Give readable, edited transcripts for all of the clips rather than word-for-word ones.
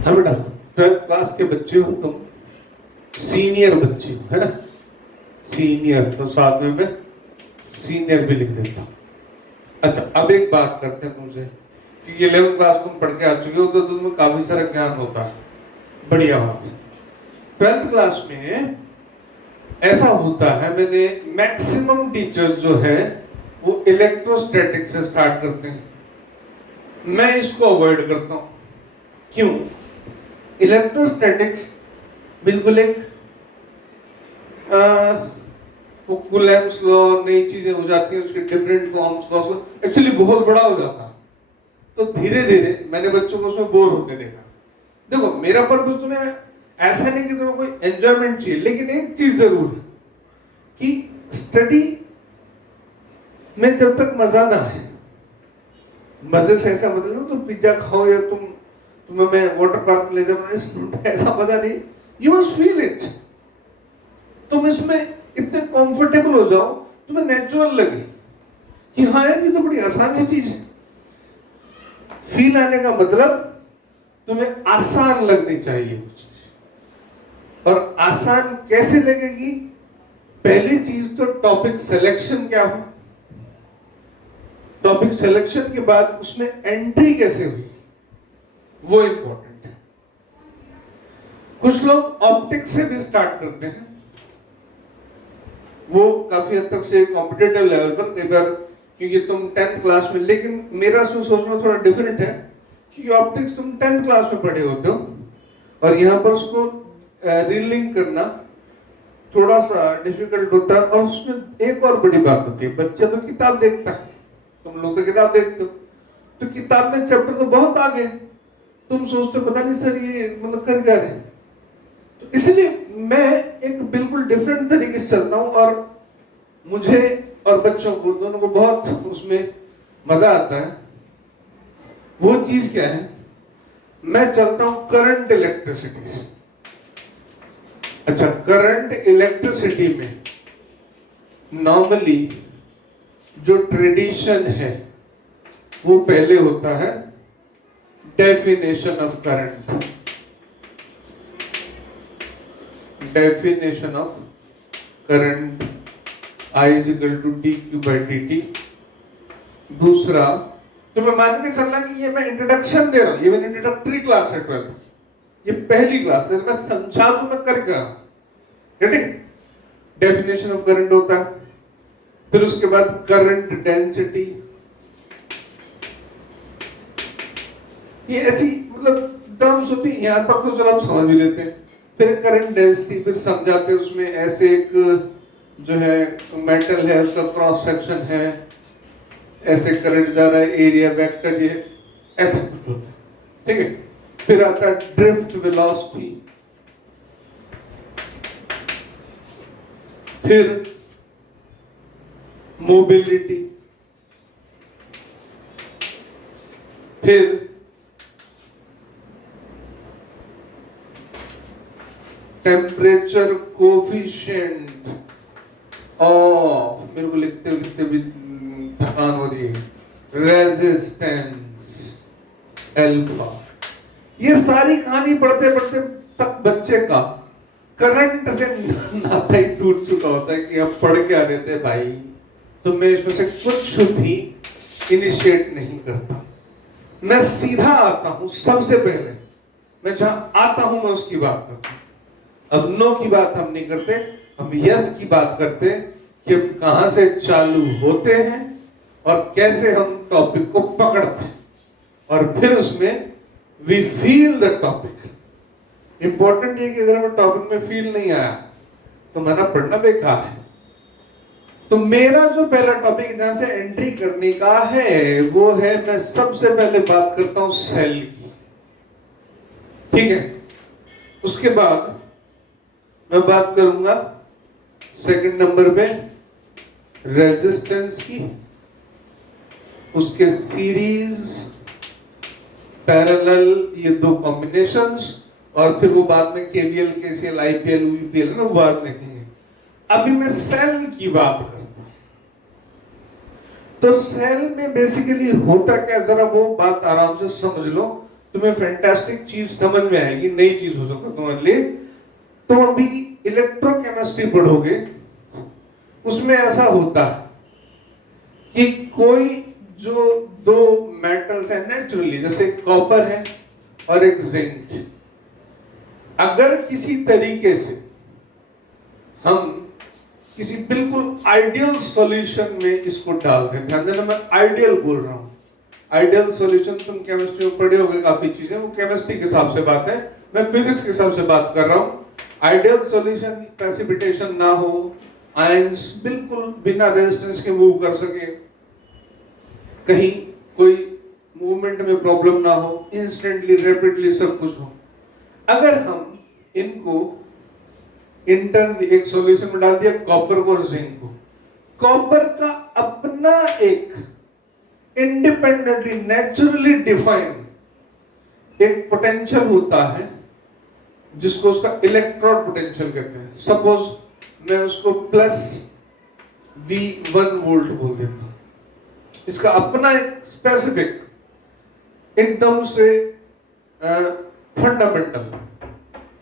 हाँ बेटा, 12th class के बच्चे हो तुम, सीनियर बच्चे हो, है ना। सीनियर तो साथ में मैं सीनियर भी लिख देता हूँ। अच्छा, अब एक बात करते हैं तुमसे कि 11th क्लास तुम पढ़ के आ चुके हो तो तुम्हें काफी सारा ज्ञान होता है, बढ़िया बात है। 12th क्लास में ऐसा होता है, मैंने मैक्सिमम टीचर्स जो है वो इलेक्ट्रोस्टैटिक से स्टार्ट करते हैं, मैं इसको अवॉइड करता हूं। क्यों? इलेक्ट्रोस्टैटिक्स बिल्कुल एक कुलम्ब्स लॉ, नई चीजें हो जाती हैं, उसके डिफरेंट फॉर्म्स, एक्चुअली बहुत बड़ा हो जाता है। तो धीरे धीरे मैंने बच्चों को उसमें बोर होते देखा। देखो, मेरा पर्पस तुम्हें ऐसा नहीं कि तुम्हें कोई एंजॉयमेंट चाहिए, लेकिन एक चीज जरूर है कि स्टडी में जब तक मजा ना आए, मजे से ऐसा मतलब ना तुम पिज्जा खाओ या तुम्हें मैं वाटर पार्क ले जाऊं, ऐसा मजा नहीं। You must feel it. तुम इसमें इतने कंफर्टेबल हो जाओ, तुम्हें नेचुरल लगे कि हाँ यार ये तो बड़ी आसान सी चीज है। फील आने का मतलब तुम्हें आसान लगनी चाहिए वो चीज। और आसान कैसे लगेगी? पहली चीज तो टॉपिक सिलेक्शन क्या हो, टॉपिक सिलेक्शन के बाद उसमें एंट्री कैसे हुई, वो इंपॉर्टेंट है। कुछ लोग ऑप्टिक्स से भी स्टार्ट करते हैं, वो काफी हद तक से कॉम्पिटिटिव लेवल पर, कई बार क्योंकि तुम 10th क्लास में, लेकिन मेरा उसमें सोचना थोड़ा डिफरेंट है क्योंकि ऑप्टिक्स तुम 10th क्लास में पढ़े होते हो और यहाँ पर उसको रीलिंक करना थोड़ा सा डिफिकल्ट होता है। और उसमें एक और बड़ी बात होती है, बच्चा तो किताब देखता है, तुम लोग तो किताब देखते हो, तो किताब में चैप्टर तो बहुत आगे, तुम सोचते हो पता नहीं सर ये मतलब कर क्या रहे। तो इसलिए मैं एक बिल्कुल डिफरेंट तरीके से चलता हूं और मुझे और बच्चों को दोनों को बहुत उसमें मजा आता है। वो चीज क्या है, मैं चलता हूं करंट इलेक्ट्रिसिटी से। अच्छा, करंट इलेक्ट्रिसिटी में नॉर्मली जो ट्रेडिशन है वो पहले होता है definition of current, definition of current I is equal to dq by dt। दूसरा, तो मैं मान के चलना कि ये मैं इंट्रोडक्शन दे रहा हूं, ये मेरी इंट्रोडक्टरी क्लास है 12th की, ये पहली क्लास है, मैं समझा दूं मैं कर क्या, गेटिंग? डेफिनेशन ऑफ करंट होता है, फिर उसके बाद करंट डेंसिटी, ये ऐसी मतलब टर्म्स होती है, यहां तक तो चलो हम समझ भी लेते हैं। फिर करंट डेंसिटी फिर समझाते हैं, उसमें ऐसे एक जो है मेटल है उसका क्रॉस सेक्शन है, ऐसे करंट जा रहा है, एरिया वेक्टर, ये ऐसा कुछ होता है, ठीक है। फिर आता है ड्रिफ्ट वेलोसिटी, फिर मोबिलिटी, फिर टेम्परेचर कोफिशिएंट ऑफ, मेरे को लिखते लिखते भी थकान हो रही है, रेजिस्टेंस अल्फा। ये सारी कहानी पढ़ते पढ़ते तक बच्चे का करंट से नाता ही टूट चुका होता है कि अब पढ़ के आ रहे थे भाई, तो मैं इसमें से कुछ भी इनिशिएट नहीं करता, मैं सीधा आता हूं। सबसे पहले मैं जहां आता हूं मैं उसकी बात करता हूं। अब नो की बात हम नहीं करते, हम यस की बात करते हैं कि हम कहां से चालू होते हैं और कैसे हम टॉपिक को पकड़ते हैं, और फिर उसमें we feel the topic. Important ये कि अगर हमें टॉपिक में फील नहीं आया तो माना पढ़ना बेकार है। तो मेरा जो पहला टॉपिक जहां से एंट्री करने का है वो है, मैं सबसे पहले बात करता हूं सेल की, ठीक है। उसके बाद मैं बात करूंगा सेकंड नंबर पे रेजिस्टेंस की, उसके सीरीज, पैरेलल, ये दो कॉम्बिनेशंस, और फिर वो बाद में केवीएल, केसीएल, आईपीएल, यूपीएल ना, वो बाद में है। अभी मैं सेल की बात करता हूं। तो सेल में बेसिकली होता क्या, जरा वो बात आराम से समझ लो, तुम्हें फैंटास्टिक चीज समझ में आएगी, नई चीज हो सकता है तुम्हारे लिए। तुम अभी इलेक्ट्रोकेमिस्ट्री पढ़ोगे, उसमें ऐसा होता है कि कोई जो दो मेटल्स है नेचुरली, जैसे कॉपर है और एक जिंक, अगर किसी तरीके से हम किसी बिल्कुल आइडियल सॉल्यूशन में इसको डाल दें, ध्यान देना मैं आइडियल बोल रहा हूं, आइडियल सॉल्यूशन तुम केमिस्ट्री में पढ़े होगे काफी चीजें, वो केमिस्ट्री के हिसाब से बात है, मैं फिजिक्स के हिसाब से बात कर रहा हूं। आइडियल सॉल्यूशन प्रेसिपिटेशन ना हो, आयंस बिल्कुल बिना रेजिस्टेंस के मूव कर सके, कहीं कोई मूवमेंट में प्रॉब्लम ना हो, इंस्टेंटली रैपिडली सब कुछ हो। अगर हम इनको इंटरन एक सॉल्यूशन में डाल दिया, कॉपर को और जिंक को, कॉपर का अपना एक इंडिपेंडेंटली नेचुरली डिफाइंड एक पोटेंशियल होता है जिसको उसका इलेक्ट्रोड पोटेंशियल कहते हैं। सपोज मैं उसको +V1 वोल्ट बोल देता हूं, इसका अपना एक स्पेसिफिक एकदम से फंडामेंटल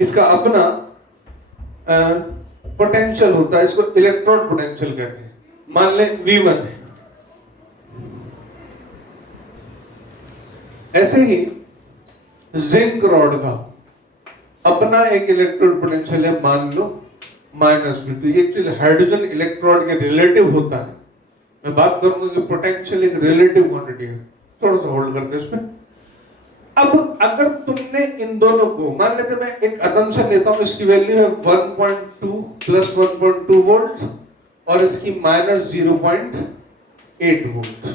इसका अपना पोटेंशियल होता है, इसको इलेक्ट्रोड पोटेंशियल कहते हैं। मान लें V1 है। ऐसे ही जिंक रॉड का अपना एक इलेक्ट्रोड पोटेंशियल है, मान लो -V2। ये एक्चुअली हाइड्रोजन इलेक्ट्रोड के रिलेटिव होता है। मैं बात करूंगा कि पोटेंशियल एक रिलेटिव क्वांटिटी है, थोड़ा सा होल्ड करते हैं इसमें। अब अगर तुमने इन दोनों को, मान लेते मैं एक असम्पशन लेता हूं, इसकी वैल्यू है 1.2 + 1.2 वोल्ट और इसकी -0.8 वोल्ट।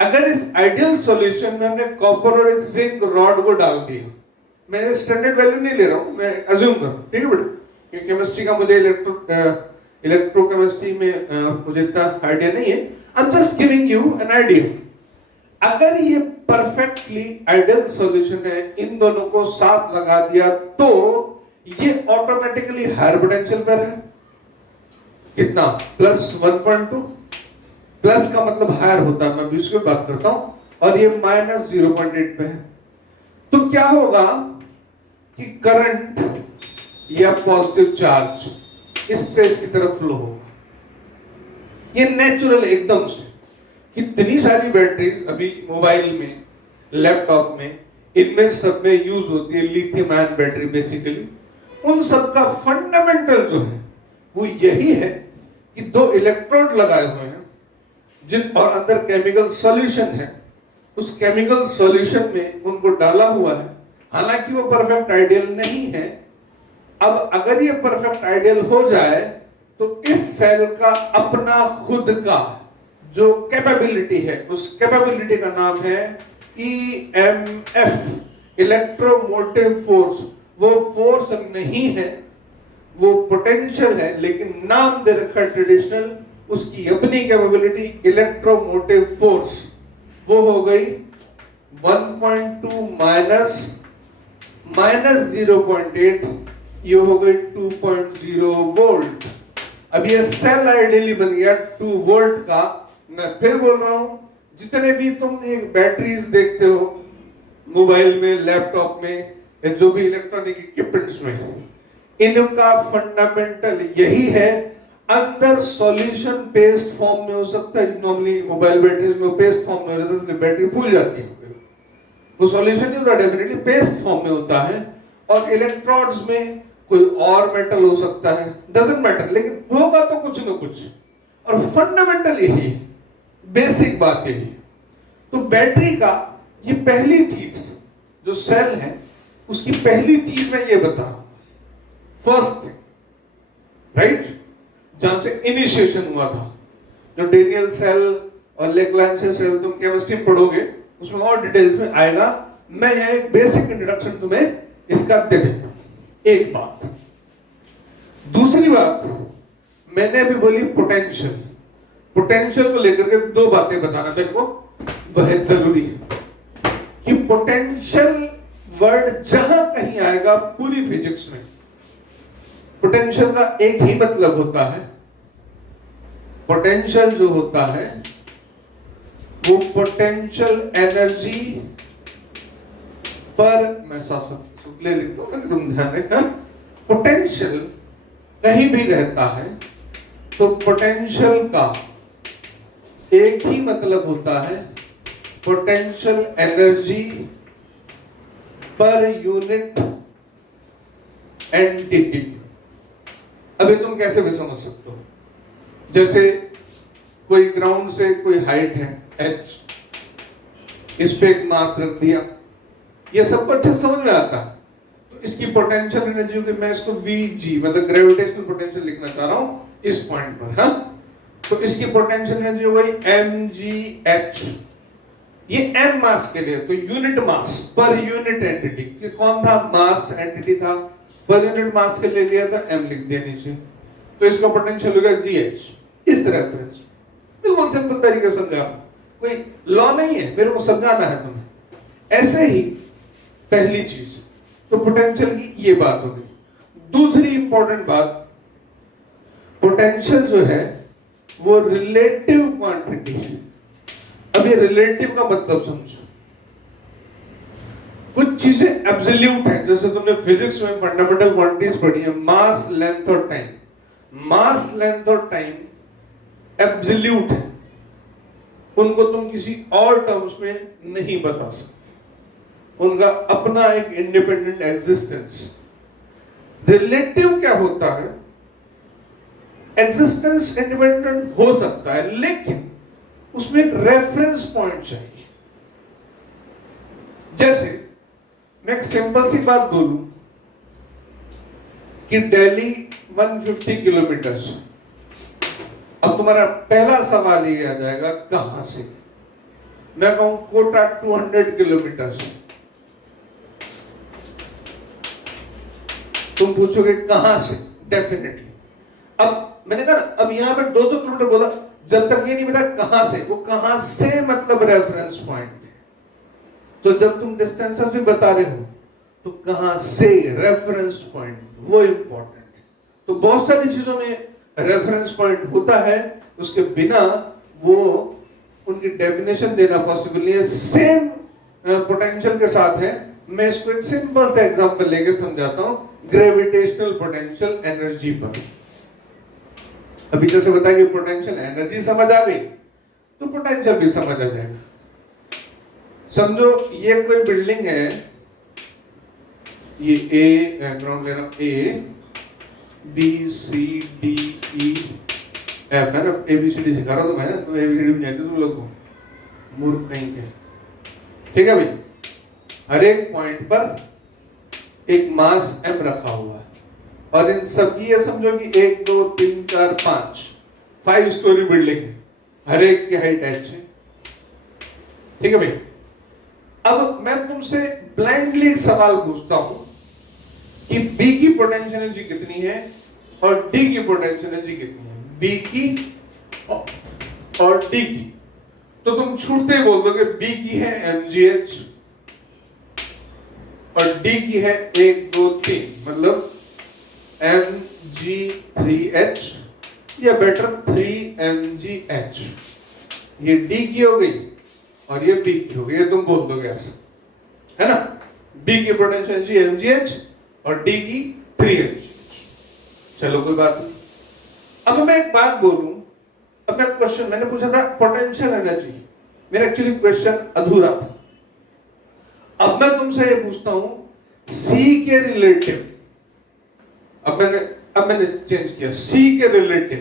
अगर इस आइडियल सॉल्यूशन में हमने कॉपर और एक जिंक रॉड को डाल दिया, मैं स्टैंडर्ड वैल्यू नहीं ले रहा हूं, मैं अज्यूम कर, ठीक है बेटा, क्योंकि केमिस्ट्री का मुझे इलेक्ट्रोकेमिस्ट्री में मुझे इतना आइडिया नहीं है, I am just giving you an idea. अगर ये परफेक्टली आइडियल सॉल्यूशन है, इन दोनों को साथ लगा दिया तो ये ऑटोमेटिकली हायर पोटेंशियल पर है। कितना? +1.2। प्लस का मतलब हायर होता है, मैं बीच में बात करता हूं, और ये -0.8 पे है। तो क्या होगा कि करंट या पॉजिटिव चार्ज इससे इसकी तरफ फ्लो होगा। ये नेचुरल एकदम से। कितनी सारी बैटरीज अभी मोबाइल में, लैपटॉप में, इनमें सब में यूज होती है लिथियम आयन बैटरी बेसिकली। उन सब का फंडामेंटल जो है वो यही है कि दो इलेक्ट्रोड लगाए हुए हैं जिन और अंदर केमिकल सॉल्यूशन है, उस केमिकल सॉल्यूशन में उनको डाला हुआ है। हालांकि वो परफेक्ट आइडियल नहीं है। अब अगर ये परफेक्ट आइडियल हो जाए तो इस सेल का अपना खुद का जो कैपेबिलिटी है, उस कैपेबिलिटी का नाम है EMF, इलेक्ट्रोमोटिव फोर्स। वो फोर्स नहीं है, वो पोटेंशियल है, लेकिन नाम दे रखा ट्रेडिशनल, उसकी अपनी कैपेबिलिटी इलेक्ट्रोमोटिव फोर्स। वो हो गई 1.2 -0.8, ये हो गई 2.0 वोल्ट। अब ये सेल आइडियली बन गया 2 वोल्ट का। मैं फिर बोल रहा हूं, जितने भी तुम ये बैटरीज देखते हो मोबाइल में, लैपटॉप में, या जो भी इलेक्ट्रॉनिक इक्विपमेंट्स में, इनका फंडामेंटल यही है। अंदर सॉल्यूशन पेस्ट फॉर्म में हो सकता है, नॉर्मली मोबाइल बैटरीज में पेस्ट फॉर्म में हो जाता है, इसलिए बैटरी फूल जाती है। वो सॉल्यूशन नहीं होता, डेफिनेटली पेस्ट फॉर्म में होता है। और इलेक्ट्रोड्स में कोई और मेटल हो सकता है, डजंट मैटर, लेकिन होगा तो कुछ ना कुछ। और फंडामेंटल यही, बेसिक बात यही। तो बैटरी का ये पहली चीज जो सेल है, उसकी पहली चीज मैं ये बता रहा हूं, फर्स्ट थिंग, राइट, जहां से इनिशिएशन हुआ था। जो डेनियल सेल और लेग्रांजे सेल तुम केमिस्ट्री में पढ़ोगे, उसमें और डिटेल्स में आएगा। मैं यहाँ एक बेसिक इंट्रोडक्शन तुम्हें इसका दे देता हूं। एक बात। दूसरी बात, मैंने अभी बोली पोटेंशियल। पोटेंशियल को लेकर के दो बातें बताना मेरे को बहुत जरूरी है कि पोटेंशियल वर्ड जहां कहीं आएगा पूरी फिजिक्स में, पोटेंशियल का एक ही मतलब होता है। पोटेंशियल जो होता है वो पोटेंशियल एनर्जी पर मैं साफ ले लिखता हूँ ताकि तुम ध्यान रहे। पोटेंशियल कहीं भी रहता है तो पोटेंशियल का एक ही मतलब होता है, potential energy per unit entity. अभी तुम कैसे भी समझ सकते हो, जैसे कोई ग्राउंड से कोई हाइट है h, इस पे एक मास रख दिया, ये सबको अच्छा समझ में आता है। तो इसकी पोटेंशियल एनर्जी होगी, मैं इसको Vg मतलब ग्रेविटेशनल पोटेंशियल लिखना चाह रहा हूं इस पॉइंट पर। हाँ, तो इसकी पोटेंशियल एनर्जी हो गई mgh। ये m मास के लिए, तो unit mass per unit entity, कि कौन था, मास एंटिटी था, पर यूनिट मास के लिए लिया था, m लिख दिया नीचे, तो इसका पोटेंशियल होगा gh। इस रेफरेंस बिल्कुल सिंपल तरीके से समझा, कोई लॉ नहीं है, मेरे को समझाना है तुम्हें। ऐसे ही पहली चीज तो पोटेंशियल की ये बात हो गई। दूसरी इंपॉर्टेंट बात, पोटेंशियल जो है वो रिलेटिव क्वांटिटी है। अब ये रिलेटिव का मतलब समझो, कुछ चीजें एब्सोल्यूट हैं, जैसे तुमने फिजिक्स में फंडामेंटल क्वांटिटीज पढ़ी है, मास, लेंथ और टाइम। मास, लेंथ और टाइम एब्सोल्यूट है, उनको तुम किसी और टर्म्स में नहीं बता सकते, उनका अपना एक इंडिपेंडेंट एग्जिस्टेंस। रिलेटिव क्या होता है, एग्जिस्टेंस इंडिपेंडेंट हो सकता है, लेकिन उसमें एक रेफरेंस पॉइंट चाहिए। जैसे मैं एक सिंपल सी बात बोलूं कि दिल्ली 150 किलोमीटर, अब तुम्हारा पहला सवाल ये आ जाएगा कहां से। मैं कहूं कोटा 200 किलोमीटर से, तुम पूछोगे कहां से, डेफिनेटली। अब मैंने कहा अब यहां पे 200 किलोमीटर बोला, जब तक ये नहीं पता कहां से, वो कहां से मतलब रेफरेंस पॉइंट है। तो जब तुम डिस्टेंसेस भी बता रहे हो तो कहां से, रेफरेंस पॉइंट, वो इंपॉर्टेंट है। तो बहुत सारी चीजों में रेफरेंस पॉइंट होता है, उसके बिना वो उनकी डेफिनेशन देना पॉसिबल नहीं है। सेम पोटेंशियल के साथ है। मैं इसको एक सिंपल सा एग्जांपल लेके समझाता हूं, ग्रेविटेशनल पोटेंशियल एनर्जी पर। अभी जैसे बताया कि पोटेंशियल एनर्जी समझ आ गई तो पोटेंशियल भी समझ आ जाएगा। समझो ये कोई बिल्डिंग है, ये ए ग्राउंड लेना, A B C D E F है ना, ए बी सी डी सिखा रहा हूं तो मैं, तो ए बी सी डी भी जानते तुम लोग को, मूर्ख कहीं के। ठीक है भाई, हर एक पॉइंट पर एक मास m रखा हुआ है, और इन सब की ये समझो कि 1 2 3 4 5 स्टोरी बिल्डिंग है, हर एक की हाइट h है। ठीक है भाई, अब मैं तुमसे ब्लाइंडली एक सवाल पूछता हूं कि B की पोटेंशियल एनर्जी कितनी है और D की पोटेंशियल एनर्जी कितनी है, B की और D की। तो तुम छूटते ही बोल दोगे B की है mgh और D की है 1 2 3, मतलब mg3h या बेटर 3mgh। ये D की हो गई और ये B की हो गई, ये तुम बोल दोगे ऐसा, है ना। B की पोटेंशियल एनर्जी mgh और D की 3mgh। चलो कोई बात नहीं। अब मैं एक बात बोलूं, अब मैं क्वेश्चन मैंने पूछा था पोटेंशियल एनर्जी, मेरा एक्चुअली क्वेश्चन अधूरा था। अब मैं तुमसे ये पूछता हूं C के रिलेटिव, अब मैंने चेंज किया, C के रिलेटिव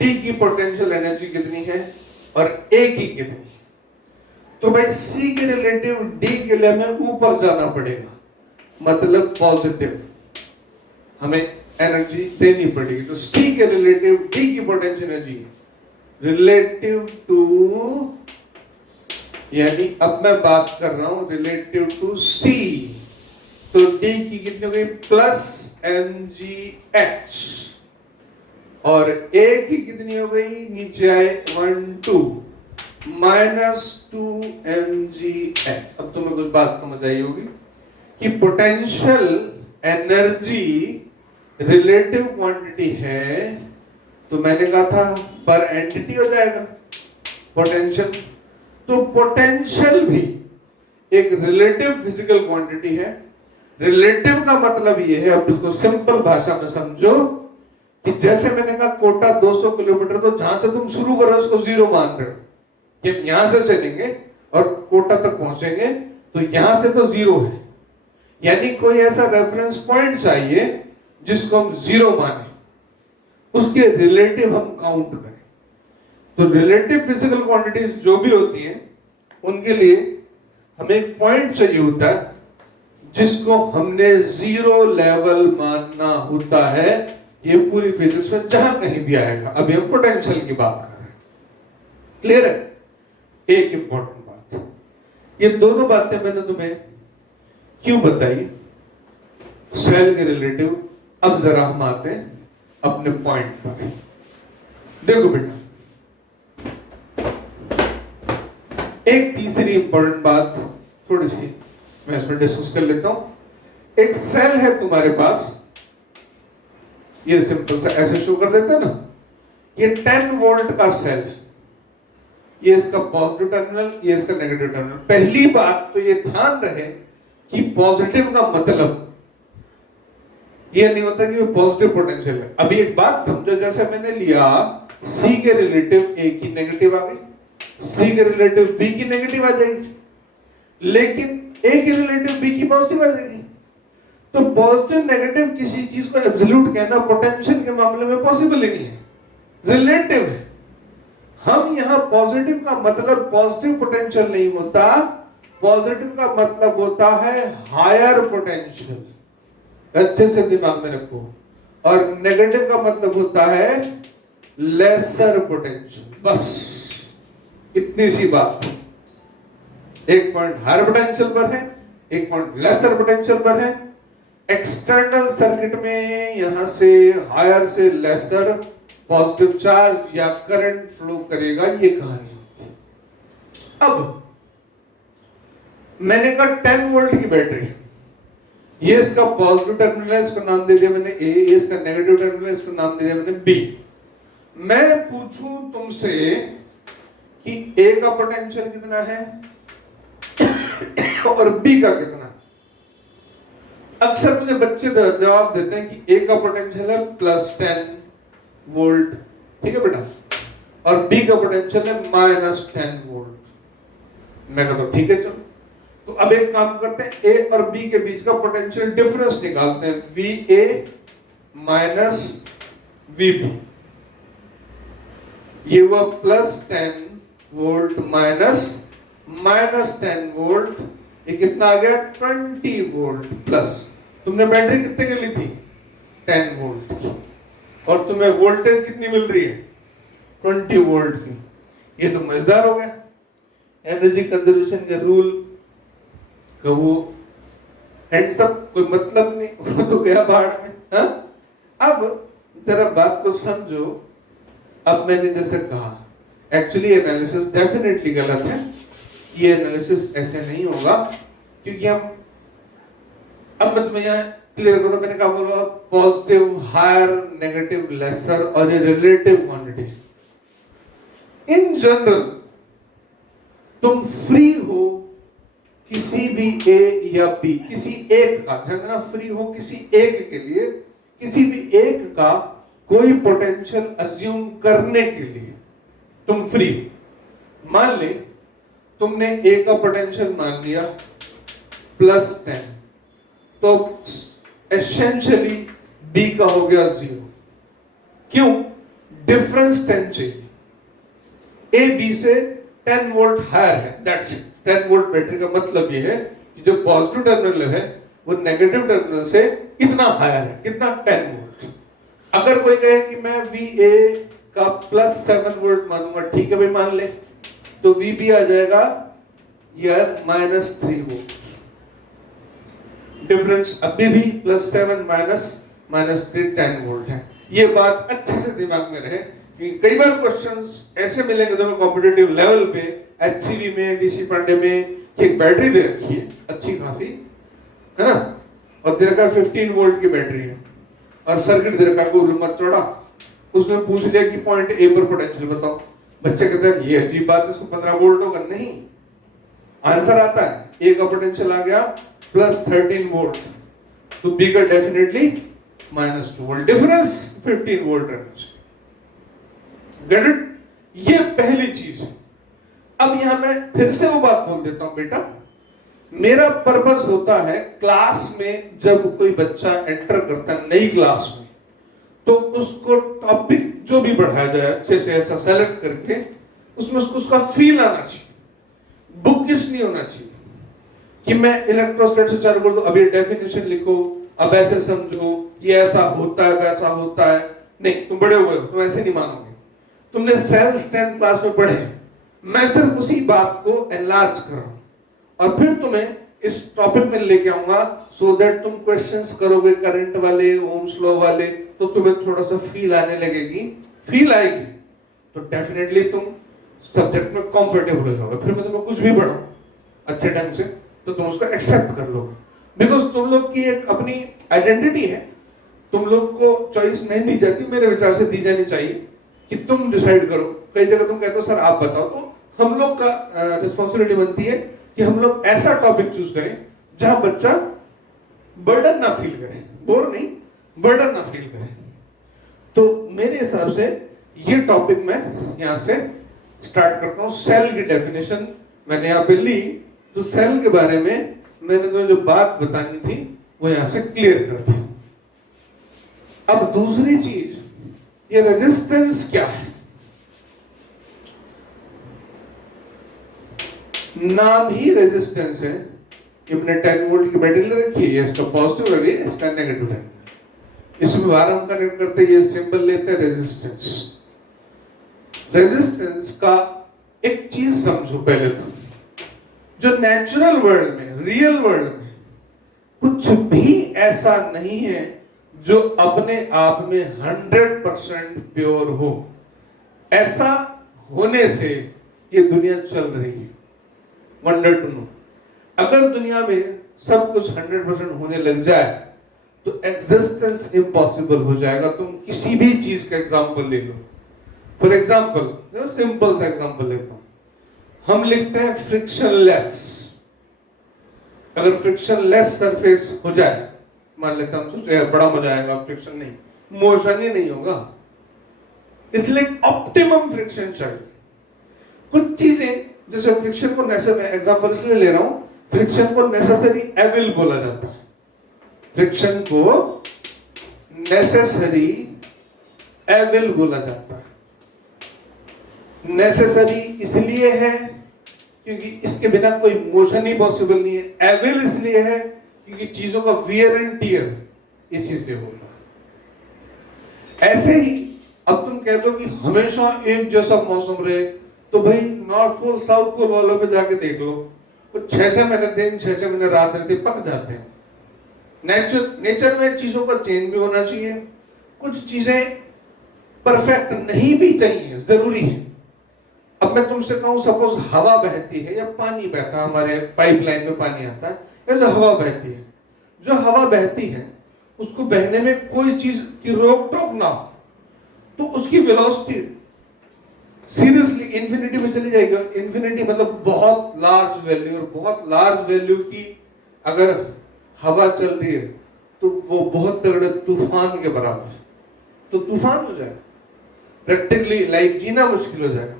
D की पोटेंशियल एनर्जी कितनी है और A की कितनी है। तो भाई C के रिलेटिव D के लिए हमें ऊपर जाना पड़ेगा, मतलब पॉजिटिव, हमें एनर्जी देनी पड़ेगी। तो C के रिलेटिव D की पोटेंशियल एनर्जी रिलेटिव टू, यानी अब मैं बात कर रहा हूं रिलेटिव टू C, तो D की कितनी हो गई, प्लस mgh, और A की कितनी हो गई, नीचे आए 1 2 माइनस 2mgh। अब तुम्हें कुछ बात समझ आई होगी कि पोटेंशियल एनर्जी रिलेटिव क्वांटिटी है, तो मैंने कहा था पर एंटिटी हो जाएगा पोटेंशियल। तो पोटेंशियल भी एक रिलेटिव फिजिकल क्वांटिटी है। रिलेटिव का मतलब ये है, अब इसको सिंपल भाषा में समझो, कि जैसे मैंने कहा कोटा 200 किलोमीटर, तो जहां से तुम शुरू करो उसको जीरो मान रहे हो कि हम यहां से चलेंगे और कोटा तक पहुंचेंगे, तो यहां से तो जीरो है, यानी कोई ऐसा रेफरेंस पॉइंट चाहिए जिसको हम जीरो माने, उसके रिलेटिव हम काउंट करें। तो रिलेटिव फिजिकल क्वांटिटीज जो भी होती हैं उनके लिए हमें एक पॉइंट चाहिए होता है जिसको हमने जीरो लेवल मानना होता है। ये पूरी फिजिक्स में जहां कहीं भी आएगा। अभी हम पोटेंशियल की बात कर रहे हैं, क्लियर है? एक इंपॉर्टेंट बात, ये दोनों बातें मैंने तुम्हें क्यों बताई, सेल के रिलेटिव। अब जरा हम आते हैं अपने पॉइंट पर। देखो बेटा, एक तीसरी इंपॉर्टेंट बात थोड़ी सी मैं इसमें डिस्कस कर लेता हूं। एक सेल है तुम्हारे पास, ये सिंपल सा ऐसे शो कर देता है ना, ये 10 वोल्ट का सेल है, ये इसका पॉजिटिव टर्मिनल, ये इसका नेगेटिव टर्मिनल। पहली बात तो ये ध्यान रहे कि पॉजिटिव का मतलब ये नहीं होता कि वो पॉजिटिव पोटेंशियल है। अभी एक बात समझो, जैसे मैंने लिया सी के रिलेटिव ए की नेगेटिव आ गई, सी के रिलेटिव बी की नेगेटिव आ जाएगी, लेकिन ए के रिलेटिव बी की पॉजिटिव आ जाएगी। तो पॉजिटिव नेगेटिव किसी चीज को एब्सोल्यूट कहना पोटेंशियल के मामले में पॉसिबल ही नहीं है, रिलेटिव है। हम यहां पॉजिटिव का मतलब पॉजिटिव पोटेंशियल नहीं होता, पॉजिटिव का मतलब होता है हायर पोटेंशियल, अच्छे से दिमाग में रखो। और नेगेटिव का मतलब होता है लेसर पोटेंशियल। बस इतनी सी बात। एक पॉइंट हायर पोटेंशियल पर है, एक पॉइंट लेसर पोटेंशियल पर है। एक्सटर्नल सर्किट में यहां से हायर से लेसर पॉजिटिव चार्ज या करंट फ्लो करेगा, ये कहानी होती है। अब मैंने कहा 10 वोल्ट की बैटरी, ये इसका पॉजिटिव टर्मिनल है, इसको नाम दे दिया मैंने ए, इसका नेगेटिव टर्मिनल है, इसको नाम दे दिया मैंने बी। मैं पूछूं तुमसे कि ए का पोटेंशियल कितना है और बी का कितना है, अक्सर मुझे बच्चे जवाब देते हैं कि ए का पोटेंशियल है +10 वोल्ट, ठीक है बेटा, और बी का पोटेंशियल है -10 वोल्ट। मैं कहता हूं ठीक है, चलो तो अब एक काम करते हैं, ए और बी के बीच का पोटेंशियल डिफरेंस निकालते हैं, VA माइनस VB। ये हुआ +10 वोल्ट -10 वोल्ट, ये कितना आ गया 20 वोल्ट प्लस। तुमने बैटरी कितने की ली थी 10 वोल्ट की, और तुम्हें वोल्टेज कितनी मिल रही है 20 वोल्ट की। ये तो मजेदार हो गया, एनर्जी कंजर्वेशन का रूल का वो हैंड्स अप, कोई मतलब नहीं, वो तो गया बाहर में। हाँ? अब जरा बात को समझो। अब मैंने जैसे कहा एक्चुअली एनालिसिस डेफिनेटली गलत है, ये एनालिसिस ऐसे नहीं होगा, क्योंकि हम अब मैं तुम्हें यहाँ क्लियर करता हूं। मैंने कहा बोला पॉजिटिव हायर, नेगेटिव लेसर, और ये रिलेटिव क्वांटिटी। इन जनरल तुम फ्री हो किसी भी ए या बी, किसी एक का, ध्यान देना, फ्री हो किसी एक के लिए, किसी भी एक का कोई पोटेंशियल अज्यूम करने के लिए तुम फ्री। मान ले तुमने ए का पोटेंशियल मान लिया +10, तो एसेंशियली बी का हो गया 0। क्यों? डिफरेंस 10 चाहिए, ए बी से 10 वोल्ट हायर है, दैट्स इट। 10 वोल्ट बैटरी का मतलब ये है कि जो पॉजिटिव टर्मिनल है वो नेगेटिव टर्मिनल से कितना हायर है, कितना 10 वोल्ट। अगर कोई कहे कि मैं VA का +7 वोल्ट मानूंगा, ठीक है भाई मान ले, तो VB आ जाएगा यार -3 वोल्ट। डिफरेंस अभी भी +7 -3 10 वोल्ट है। ये बात अच्छे से दिमाग में रहे, क्योंकि कई बार क्वेश्चंस ऐसे मिलेंगे तुम्हें कॉम्पिटिटिव लेवल पे, HCV में, DC पांडे में, कि एक बैटरी दे रखी है अच्छी खासी, है ना, और दे रखा है 15 वोल्ट की बैटरी है, और सर्किट दे रखा है कोई लंबा चौड़ा, उसमें पूछ लिया कि पॉइंट ए पर पोटेंशियल बताओ। बच्चे कहते हैं ये अजीब बात है, इसको 15 वोल्ट होगा। नहीं, आंसर आता है ए का पोटेंशियल आ गया +13 वोल्ट, तो बी का डेफिनेटली -2 वोल्ट, डिफरेंस 15 वोल्ट रहना चाहिए। Get it? ये पहली चीज है। अब यहां मैं फिर से वो बात बोल देता हूं बेटा, मेरा पर्पस होता है क्लास में जब कोई बच्चा एंटर करता है नई क्लास में, तो उसको टॉपिक जो भी पढ़ाया जाए अच्छे से ऐसा सेलेक्ट करके उसमें उसका फील आना चाहिए, बुकिश नहीं होना चाहिए कि मैं इलेक्ट्रोस्टैट से चालू कर दूं, अब ये डेफिनेशन लिखो, अब ऐसे समझो, ये ऐसा होता है वैसा होता है। नहीं, तुम बड़े हुए हो, तुम ऐसे नहीं मानोगे। तुमने सेल्स 10th क्लास में पढ़े, मैं सिर्फ उसी बात को एनलार्ज कर रहा हूं और फिर तुम्हें इस टॉपिक में लेके आऊंगा सो दैट तुम क्वेश्चंस करोगे करंट वाले, ओम्स लॉ वाले, तो तुम्हें थोड़ा सा फील आने लगेगी, फील आएगी तो डेफिनेटली तुम सब्जेक्ट में कंफर्टेबल हो जाओगे। फिर मैं तुम्हें कुछ भी पढ़ाऊं अच्छे ढंग से तो तुम उसको एक्सेप्ट कर लोगे, बिकॉज तुम लोग की एक अपनी आइडेंटिटी है, तुम लोग को चॉइस नहीं दी जाती, मेरे विचार से दी जानी चाहिए कि तुम डिसाइड करो। कई जगह तुम कहते हो सर आप बताओ, तो हम लोग का रिस्पॉन्सिबिलिटी बनती है कि हम लोग ऐसा टॉपिक चूज करें जहां बच्चा बर्डन ना फील करे, बोर नहीं, बर्डन ना फील करे। तो मेरे हिसाब से ये टॉपिक मैं यहां से स्टार्ट करता हूं। सेल की डेफिनेशन मैंने यहां पे ली, तो सेल के बारे में मैंने तो जो बात बतानी थी वो यहां से क्लियर कर दी। अब दूसरी चीज, ये रेजिस्टेंस क्या है? नाम ही रेजिस्टेंस है। अपने 10 वोल्ट की बैटरी ले रखी है, ये इसका पॉजिटिव है, इसका नेगेटिव है। इसमें बार हम कनेक्ट करते ये सिंबल लेते हैं रेजिस्टेंस। रेजिस्टेंस का एक चीज समझो पहले, तो जो नेचुरल वर्ल्ड में, रियल वर्ल्ड में कुछ भी ऐसा नहीं है जो अपने आप में 100% प्योर हो। ऐसा होने से ये दुनिया चल रही है। वंडर टू नो, अगर दुनिया में सब कुछ 100% होने लग जाए तो एग्जिस्टेंस इम्पॉसिबल हो जाएगा। तुम किसी भी चीज का एग्जांपल ले लो। फॉर एग्जांपल, सिंपल सा एग्जांपल लेता हूं, हम लिखते हैं फ्रिक्शनलेस। अगर फ्रिक्शनलेस सरफेस हो जाए, मान लेते हम सोचते हैं बड़ा मजा आएगा, फ्रिक्शन नहीं, मोशन ही नहीं होगा, इसलिए ऑप्टिमम फ्रिक्शन चाहिए। कुछ चीजें जैसे फ्रिक्शन को एग्जांपल इसलिए ले रहा हूं, फ्रिक्शन को नेसेसरी एविल बोला जाता है। फ्रिक्शन को नेसेसरी एविल बोला जाता है। नेसेसरी इसलिए है क्योंकि इसके बिना कोई मोशन ही पॉसिबल नहीं है। एविल इसलिए है क्योंकि चीजों का वियर एंड टियर इसी से होता है। ऐसे ही अब तुम कहते हो कि हमेशा एक जैसा मौसम रहे, तो भाई नॉर्थ पोल साउथ पोल वालों पे जाके देख लो, वो 6-6 महीने दिन 6-6 महीने रात रहती, पक जाते हैं। नेचर में चीजों का चेंज भी होना चाहिए, कुछ चीजें परफेक्ट नहीं भी चाहिए, जरूरी है। अब मैं तुमसे कहूं सपोज हवा बहती है या पानी बहता है, हमारे पाइपलाइन में पानी आता है या जो हवा बहती है, जो हवा बहती है उसको बहने में कोई चीज की रोक टोक ना हो तो उसकी वेलोसिटी सीरियसली इंफिनिटी में चली जाएगी। इंफिनिटी मतलब बहुत लार्ज वैल्यू, और बहुत लार्ज वैल्यू की अगर हवा चल रही है तो वो बहुत तगड़े तूफान के बराबर है, तो तूफान हो जाएगा, प्रैक्टिकली लाइफ जीना मुश्किल हो जाएगा।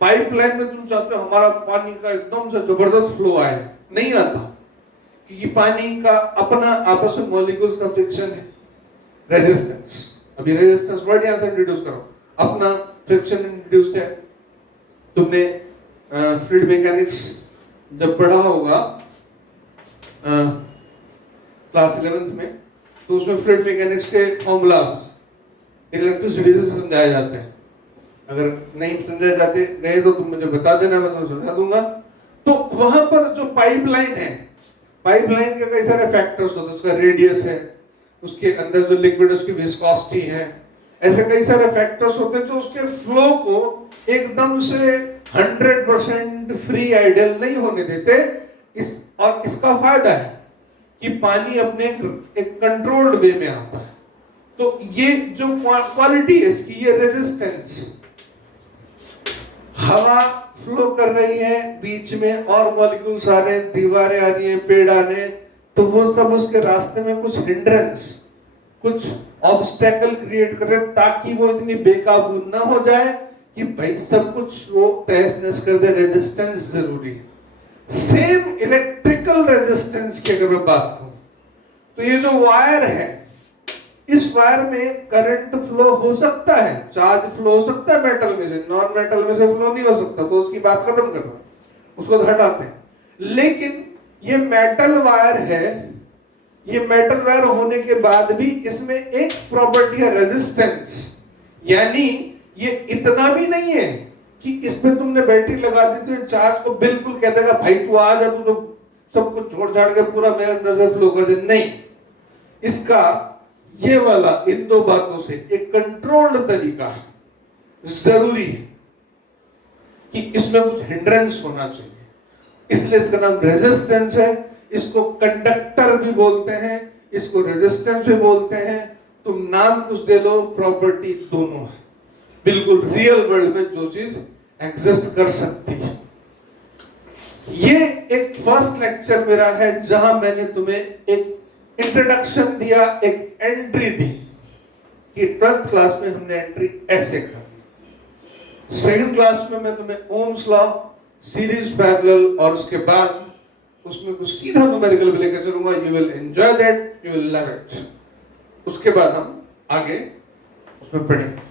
पाइपलाइन में तुम चाहते हो हमारा पानी का एकदम से जबरदस्त फ्लो आए, नहीं आता, क्योंकि पानी का अपना आपस में मॉलिक्यूल्स का फ्रिक्शन है, रेजिस्टेंस। अभी रेजिस्टेंस वर्ड यहां से इंट्रोड्यूस करो, अपना फ्रिक्शन इंट्रोड्यूस्ड है। तुमने फ्लूइड मैकेनिक्स जब पढ़ा होगा क्लास 11th में, तो उसमें फ्लूइड मैकेनिक्स के फॉर्मूलाज इलेक्ट्रिसिटी से समझाए जाते हैं। अगर नहीं समझाए जाते गए तो तुम मुझे बता देना, मैं तुम्हें समझा दूंगा। तो वहां पर जो पाइपलाइन है, पाइपलाइन के कई सारे फैक्टर्स होते हैं, उसका रेडियस है, उसके अंदर जो लिक्विड उसकी विस्कोसिटी है, ऐसे कई सारे फैक्टर्स होते हैं जो उसके फ्लो को एकदम से 100% फ्री आइडियल नहीं होने देते। और इसका फायदा है कि पानी अपने एक कंट्रोल्ड वे में आता है। तो ये जो क्वालिटी है इसकी, ये रेजिस्टेंस, हवा फ्लो कर रही है, बीच में और मॉलिक्यूल्स आ रहे हैं, दीवारें आ रही हैं, पेड़ आ रहे हैं, तो वो सब उसके रास्ते में कुछ हिंड्रेंस, कुछ ऑब्स्टेकल क्रिएट कर रहे हैं ताकि वो इतनी बेकाबू ना हो जाए कि भाई सब कुछ वो तहस नहस कर दे। रेजिस्टेंस जरूरी है। सेम इलेक्ट्रिकल रेजिस्टेंस की अगर मैं बात करूं तो ये जो वायर है, इस वायर में करंट फ्लो हो सकता है, चार्ज फ्लो हो सकता है मेटल में से, नॉन मेटल में से फ्लो नहीं हो सकता, तो उसकी बात खत्म कर दो, उसको हटाते हैं। लेकिन ये मेटल वायर है, ये मेटल वायर होने के बाद भी इसमें एक प्रॉपर्टी है रेजिस्टेंस, यानी ये इतना भी नहीं है कि इसमें तुमने बैटरी लगा दी तो ये चार्ज को बिल्कुल कह देगा भाई तू आ जा, तू तो सब कुछ छोड़ छाड़ के पूरा मेरे अंदर से फ्लो कर दे। नहीं, इसका ये वाला इन दो बातों से एक कंट्रोल्ड तरीका जरूरी है कि इसमें कुछ हिंड्रेंस होना चाहिए, इसलिए इसका नाम रेजिस्टेंस है। इसको कंडक्टर भी बोलते हैं, इसको रेजिस्टेंस भी बोलते हैं, तुम नाम कुछ दे लो, प्रॉपर्टी दोनों है। बिल्कुल रियल वर्ल्ड में जो चीज एग्जिस्ट कर सकती है। ये एक फर्स्ट लेक्चर मेरा है जहां मैंने तुम्हें एक इंट्रोडक्शन दिया, एक एंट्री दी कि 12th क्लास में हमने एंट्री ऐसे कर। सेकंड क्लास में मैं तुम्हें ओम्स लॉ, सीरीज पैरेलल और उसके बाद उसमें कुछ सीधा न्यूमेरिकल भी लेकर चलूंगा। You will enjoy that, you will love it. उसके बाद हम आगे उसमें पढ़ेंगे।